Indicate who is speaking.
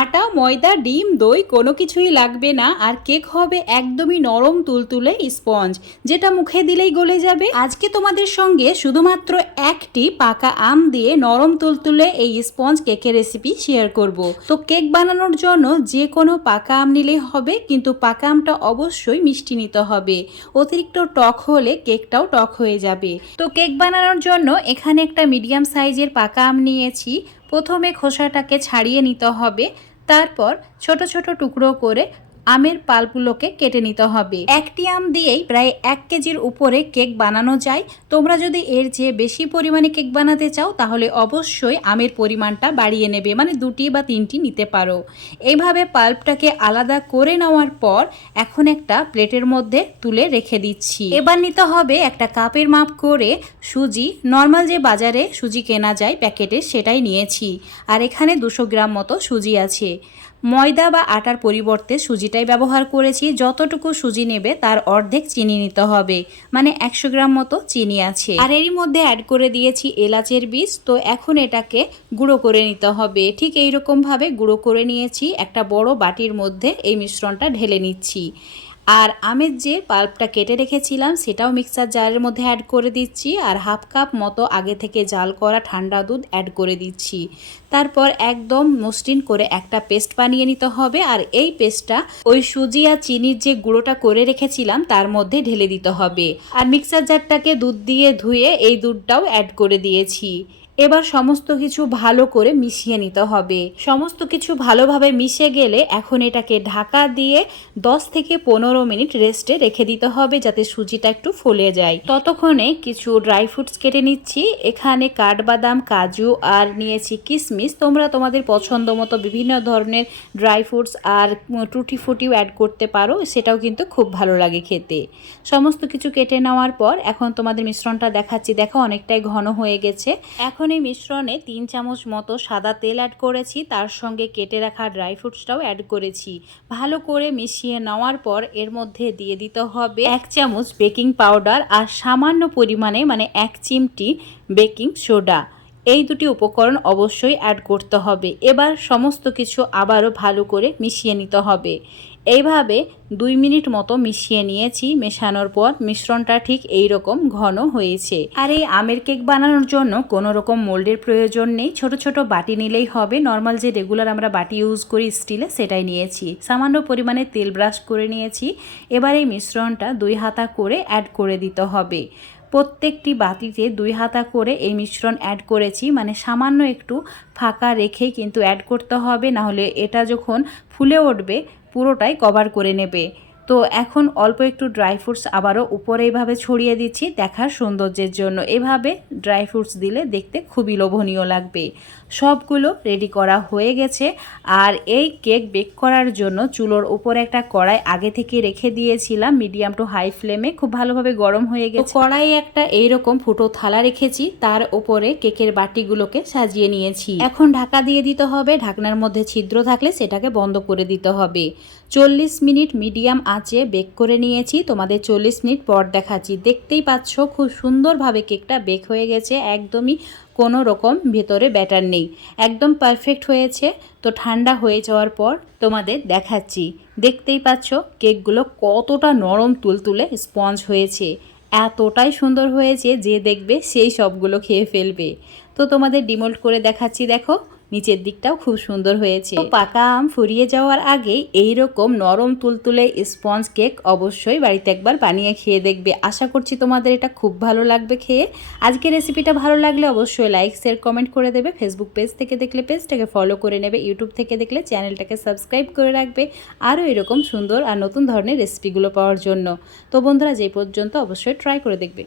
Speaker 1: আটা, ময়দা, ডিম, দই, কোনো কিছুই লাগবে না। আর কেক হবে একদমই নরম তুলতুলে স্পঞ্জ, যেটা মুখে দিলেই গলে যাবে। আজকে তোমাদের সঙ্গে শুধুমাত্র একটি পাকা আম দিয়ে নরম তুলতুলে এই স্পঞ্জ কেকের রেসিপি শেয়ার করব। তো কেক বানানোর জন্য যে কোনো পাকা আম নিলেই হবে, কিন্তু পাকা আমটা অবশ্যই মিষ্টি নিতে হবে। অতিরিক্ত টক হলে কেকটাও টক হয়ে যাবে। তো কেক বানানোর জন্য এখানে একটা মিডিয়াম সাইজের পাকা আম নিয়েছি। প্রথমে খোসাটাকে ছাড়িয়ে নিতে হবে তারপর ছোট ছোট টুকরো করে আমের পাল্পগুলোকে কেটে নিতে হবে। একটি আম দিয়েই প্রায় এক কেজির উপরে কেক বানানো যায়। তোমরা যদি এর চেয়ে বেশি পরিমাণে কেক বানাতে চাও, তাহলে অবশ্যই আমের পরিমাণটা বাড়িয়ে নেবে মানে দুটি বা তিনটি নিতে পারো। এইভাবে পাল্পটাকে আলাদা করে নেওয়ার পর এখন একটা প্লেটের মধ্যে তুলে রেখে দিচ্ছি। এবার নিতে হবে একটা কাপের মাপ করে সুজি। নর্মাল যে বাজারে সুজি কেনা যায়, প্যাকেটে সেটাই নিয়েছি। আর এখানে দুশো গ্রাম মতো সুজি আছে। ময়দা বা আটার পরিবর্তে সুজিটাই ব্যবহার করেছি। যতটুকু সুজি নেবে তার অর্ধেক চিনি নিতে হবে। মানে একশো গ্রাম মতো চিনি আছে। আর এরই মধ্যে অ্যাড করে দিয়েছি এলাচের বীজ। তো এখন এটাকে গুঁড়ো করে নিতে হবে। ঠিক এইরকমভাবে ভাবে গুঁড়ো করে নিয়েছি। একটা বড় বাটির মধ্যে এই মিশ্রণটা ঢেলে নিচ্ছি। আর আমের যে পাল্পটা কেটে রেখেছিলাম, সেটাও মিক্সার জারের মধ্যে অ্যাড করে দিচ্ছি। আর হাফ কাপ মতো আগে থেকে জাল করা ঠান্ডা দুধ অ্যাড করে দিচ্ছি। তারপর একদম মসৃণ করে একটা পেস্ট বানিয়ে নিতে হবে। আর এই পেস্টটা ওই সুজি আর চিনির যে গুঁড়োটা করে রেখেছিলাম, তার মধ্যে ঢেলে দিতে হবে। আর মিক্সার জারটাকে দুধ দিয়ে ধুয়ে এই দুধটাও অ্যাড করে দিয়েছি। এবার সমস্ত কিছু ভালো করে মিশিয়ে নিতে হবে। সমস্ত কিছু ভালোভাবে মিশে গেলে এখন এটাকে ঢাকা দিয়ে 10 থেকে পনেরো মিনিট রেস্টে রেখে দিতে হবে যাতে সুজিটা একটু ফুলে যায়। ততক্ষণে কিছু ড্রাই ফ্রুটস কেটে নিচ্ছি। এখানে কাঠবাদাম, কাজু আর নিয়েছি কিশমিশ তোমরা তোমাদের পছন্দ মতো বিভিন্ন ধরনের ড্রাই ফ্রুটস আর টুটি ফুটিও অ্যাড করতে পারো। সেটাও কিন্তু খুব ভালো লাগে খেতে। সমস্ত কিছু কেটে নেওয়ার পর এখন তোমাদের মিশ্রণটা দেখাচ্ছি। দেখো অনেকটাই ঘন হয়ে গেছে। এখন এখন এই মিশ্রণে তিন চামচ মতো সাদা তেল অ্যাড করেছি। তার সঙ্গে কেটে রাখা ড্রাই ফ্রুটসটাও অ্যাড করেছি। ভালো করে মিশিয়ে নেওয়ার পর এর মধ্যে দিয়ে দিতে হবে এক চামচ বেকিং পাউডার আর সামান্য পরিমাণে মানে এক চিমটি বেকিং সোডা এই দুটি উপকরণ অবশ্যই অ্যাড করতে হবে। এবার সমস্ত কিছু আবারও ভালো করে মিশিয়ে নিতে হবে। এইভাবে দুই মিনিট মতো মিশিয়ে নিয়েছি, মেশানোর পর মিশ্রণটা ঠিক এই রকম ঘন হয়েছে। আর এই আমের কেক বানানোর জন্য কোনো রকম মোল্ডের প্রয়োজন নেই। ছোট ছোট বাটি নিলেই হবে। নর্মাল যে রেগুলার আমরা বাটি ইউজ করি স্টিলে সেটাই নিয়েছি। সামান্য পরিমাণে তেল ব্রাশ করে নিয়েছি। এবার এই মিশ্রণটা দুই হাতা করে অ্যাড করে দিতে হবে। প্রত্যেকটি বাতিতে দুই হাতা করে এই মিশ্রণ অ্যাড করেছি। মানে সামান্য একটু ফাঁকা রেখেই কিন্তু অ্যাড করতে হবে, নাহলে এটা যখন ফুলে উঠবে, পুরোটাই কভার করে নেবে। তো এখন অল্প একটু ড্রাই ফ্রুটস আবারও উপরে এইভাবে ছড়িয়ে দিচ্ছি দেখার সৌন্দর্যের জন্য। এভাবে ড্রাই ফ্রুটস দিলে দেখতে খুবই লোভনীয় লাগবে। সবগুলো রেডি করা হয়ে গেছে আর এই কেক বেক করার জন্য চুলোর উপরে একটা কড়াই আগে থেকে রেখে দিয়েছিলাম। মিডিয়াম টু হাই ফ্লেমে খুব ভালোভাবে গরম হয়ে গেছে। কড়াই একটা এইরকম ফুটো থালা রেখেছি তার উপরে কেকের বাটিগুলোকে সাজিয়ে নিয়েছি। এখন ঢাকা দিয়ে দিতে হবে ঢাকনার মধ্যে ছিদ্র থাকলে সেটাকে বন্ধ করে দিতে হবে। চল্লিশ মিনিট মিডিয়াম আঁচে বেক করে নিয়েছি। তোমাদের চল্লিশ মিনিট পর দেখাচ্ছি। দেখতেই পাচ্ছ, খুব সুন্দরভাবে কেকটা বেক হয়ে গেছে। একদমই কোনো রকম ভেতরে ব্যাটার নেই। একদম পারফেক্ট হয়েছে। তো ঠান্ডা হয়ে যাওয়ার পর তোমাদের দেখাচ্ছি। দেখতেই পাচ্ছ, কেকগুলো কতটা নরম তুলতুলে স্পঞ্জ হয়েছে। এতটাই সুন্দর হয়েছে যে দেখবে সেই সবগুলো খেয়ে ফেলবে। তো তোমাদের ডিমোল্ড করে দেখাচ্ছি, দেখো। নিচের দিকটাও খুব সুন্দর হয়েছে। পাকা আম ফুরিয়ে যাওয়ার আগেই এইরকম নরম তুলতুলে স্পঞ্জ কেক অবশ্যই বাড়িতে একবার বানিয়ে খেয়ে দেখবে। আশা করছি তোমাদের এটা খুব ভালো লাগবে খেয়ে। আজকে রেসিপিটা ভালো লাগলে অবশ্যই লাইক শেয়ার কমেন্ট করে দেবে। ফেসবুক পেজ থেকে দেখলে পেজটাকে ফলো করে নেবে। ইউটিউব থেকে দেখলে চ্যানেলটাকে সাবস্ক্রাইব করে রাখবে। আরও এরকম সুন্দর আর নতুন ধরনের রেসিপিগুলো পাওয়ার জন্য। তো বন্ধুরা যে পর্যন্ত অবশ্যই ট্রাই করে দেখবে।